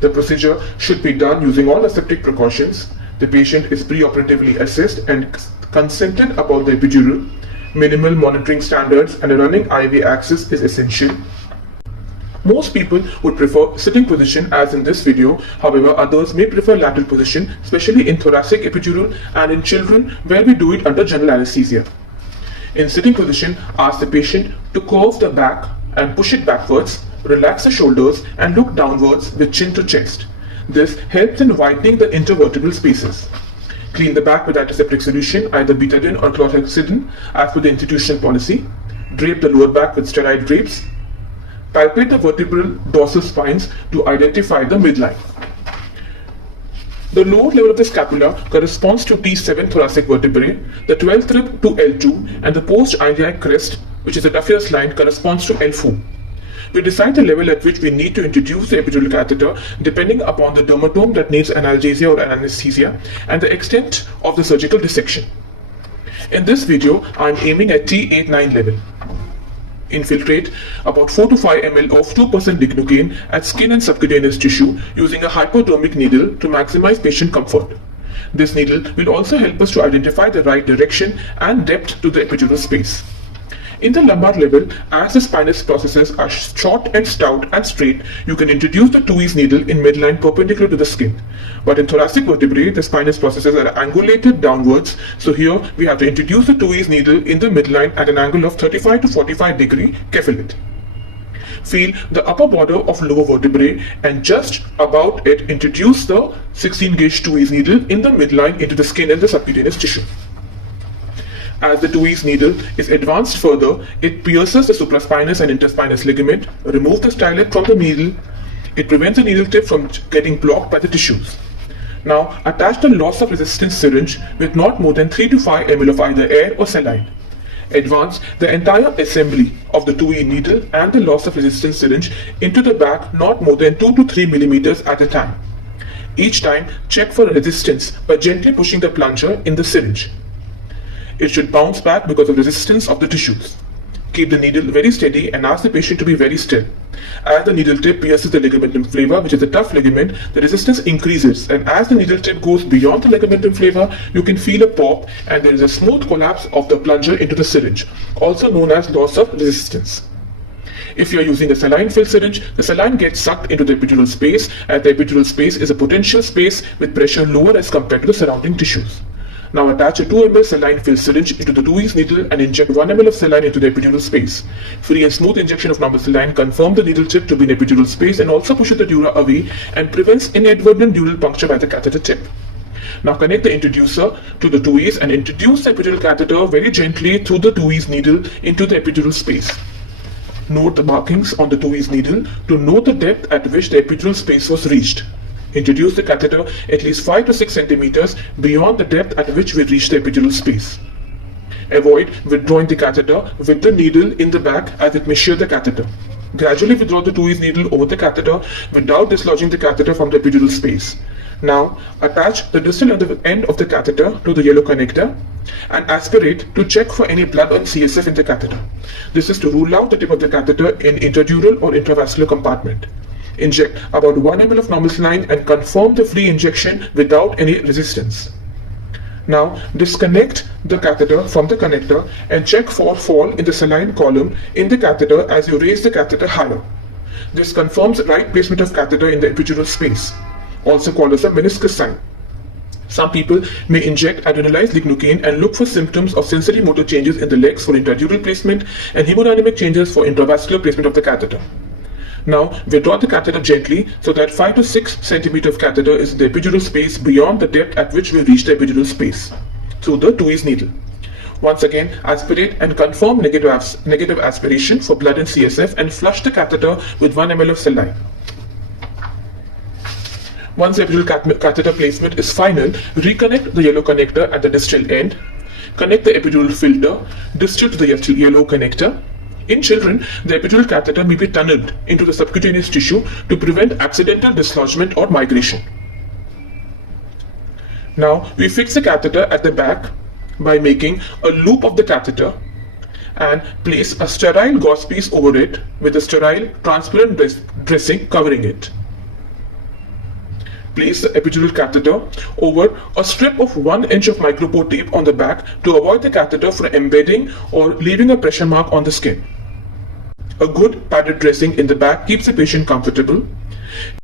The procedure should be done using all aseptic precautions. The patient is preoperatively assessed and consented about the epidural. Minimal monitoring standards and a running IV access is essential. Most people would prefer sitting position as in this video. However, others may prefer lateral position, especially in thoracic epidural and in children where we do it under general anesthesia. In sitting position, ask the patient to curve the back and push it backwards, relax the shoulders and look downwards with chin to chest. This helps in widening the intervertebral spaces. Clean the back with antiseptic solution, either betadine or chlorhexidine as per the institutional policy. Drape the lower back with sterile drapes. Palpate the vertebral dorsal spines to identify the midline. The lower level of the scapula corresponds to T7 thoracic vertebrae, the 12th rib to L2, and the post-iliac crest, which is the Duffier's line, corresponds to L4. We decide the level at which we need to introduce the epidural catheter depending upon the dermatome that needs analgesia or anesthesia and the extent of the surgical dissection. In this video, I am aiming at T8-9 level. Infiltrate about 4 to 5 ml of 2% lignocaine at skin and subcutaneous tissue using a hypodermic needle to maximize patient comfort. This needle will also help us to identify the right direction and depth to the epidural space. In the lumbar level, as the spinous processes are short and stout and straight, you can introduce the 2E needle in midline perpendicular to the skin. But in thoracic vertebrae, the spinous processes are angulated downwards, so here we have to introduce the 2E needle in the midline at an angle of 35 to 45 degree cephalid. Feel the upper border of lower vertebrae and just about it introduce the 16 gauge 2E needle in the midline into the skin and the subcutaneous tissue. As the 2E needle is advanced further, it pierces the supraspinous and interspinous ligament, removes the stylet from the needle. It prevents the needle tip from getting blocked by the tissues. Now, attach the loss of resistance syringe with not more than 3 to 5 ml of either air or saline. Advance the entire assembly of the 2E needle and the loss of resistance syringe into the back not more than 2 to 3 millimeters at a time. Each time, check for resistance by gently pushing the plunger in the syringe. It should bounce back because of resistance of the tissues. Keep the needle very steady and ask the patient to be very still. As the needle tip pierces the ligamentum flava, which is a tough ligament, the resistance increases, and as the needle tip goes beyond the ligamentum flava, you can feel a pop and there is a smooth collapse of the plunger into the syringe, also known as loss of resistance. If you are using a saline-filled syringe, the saline gets sucked into the epidural space, and the epidural space is a potential space with pressure lower as compared to the surrounding tissues. Now attach a 2 ml saline-filled syringe into the 2E needle and inject 1 ml of saline into the epidural space. Free and smooth injection of normal saline confirms the needle tip to be in epidural space and also pushes the dura away and prevents inadvertent dural puncture by the catheter tip. Now connect the introducer to the 2Es and introduce the epidural catheter very gently through the 2Es needle into the epidural space. Note the markings on the 2Es needle to know the depth at which the epidural space was reached. Introduce the catheter at least 5 to 6 centimeters beyond the depth at which we reach the epidural space. Avoid withdrawing the catheter with the needle in the back as it may shear the catheter. Gradually withdraw the 2E needle over the catheter without dislodging the catheter from the epidural space. Now attach the distal end of the catheter to the yellow connector and aspirate to check for any blood on CSF in the catheter. This is to rule out the tip of the catheter in intradural or intravascular compartment. Inject about 1 ml of normal saline and confirm the free injection without any resistance. Now disconnect the catheter from the connector and check for fall in the saline column in the catheter as you raise the catheter higher. This confirms the right placement of catheter in the epidural space, also called as a meniscus sign. Some people may inject adrenalized lignocaine and look for symptoms of sensory motor changes in the legs for intradural placement and hemodynamic changes for intravascular placement of the catheter. Now withdraw the catheter gently so that 5 to 6 cm of catheter is in the epidural space beyond the depth at which we reach the epidural space through the 2Es needle. Once again, aspirate and confirm negative aspiration for blood and CSF and flush the catheter with 1 ml of saline. Once the epidural catheter placement is final, reconnect the yellow connector at the distal end. Connect the epidural filter distal to the yellow connector. In children, the epidural catheter may be tunneled into the subcutaneous tissue to prevent accidental dislodgement or migration. Now, we fix the catheter at the back by making a loop of the catheter and place a sterile gauze piece over it with a sterile transparent dressing covering it. place the epidural catheter over a strip of 1 inch of micropore tape on the back to avoid the catheter from embedding or leaving a pressure mark on the skin. A good padded dressing in the back keeps the patient comfortable.